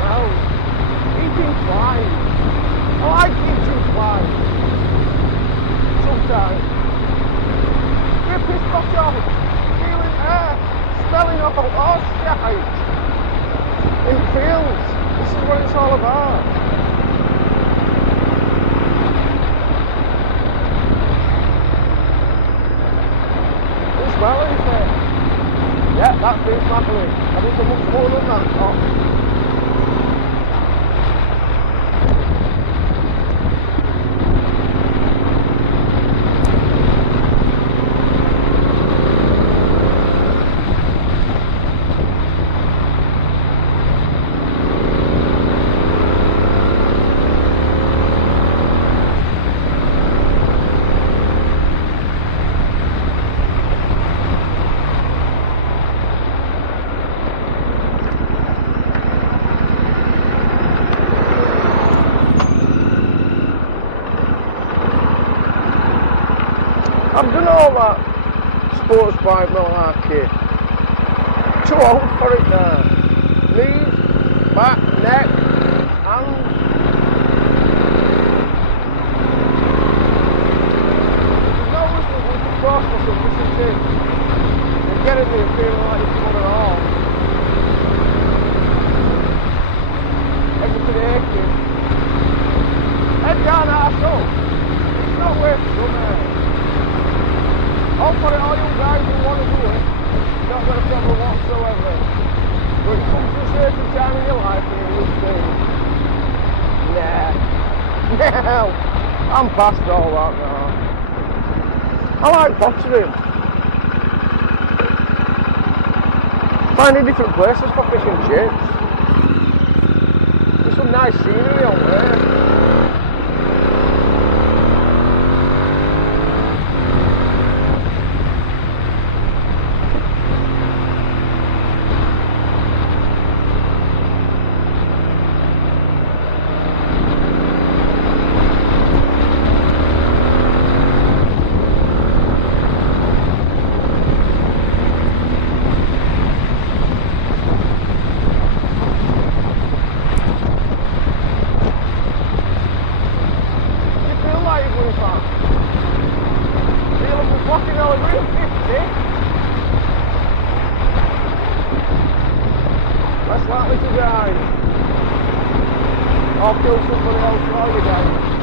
Well, eating flies. I like eating flies. Sometimes. Get pissed off, feeling air, smelling of all shite. In fields. This is what it's all about. It's well, isn't it? Yeah, that's been smuggling. I think I'm much more than that. Oh. I've done all that sports bike malarkey. Too old for it now. Knees, back, neck, hands. There's no reason we can force myself to sit in and get in there feeling like it's fun at all. Everything aching. Head down, ass up. It's not worth it, mate. I'll put it all you guys who want to do it, not got a problem whatsoever. When it comes to a certain time in your life and you lose things, no, I'm past all that now. I like pottering. Finding different places for fish and chips. There's some nice scenery on there. Fucking hell, we're in 50. Less likely to die. Or kill somebody else while you die.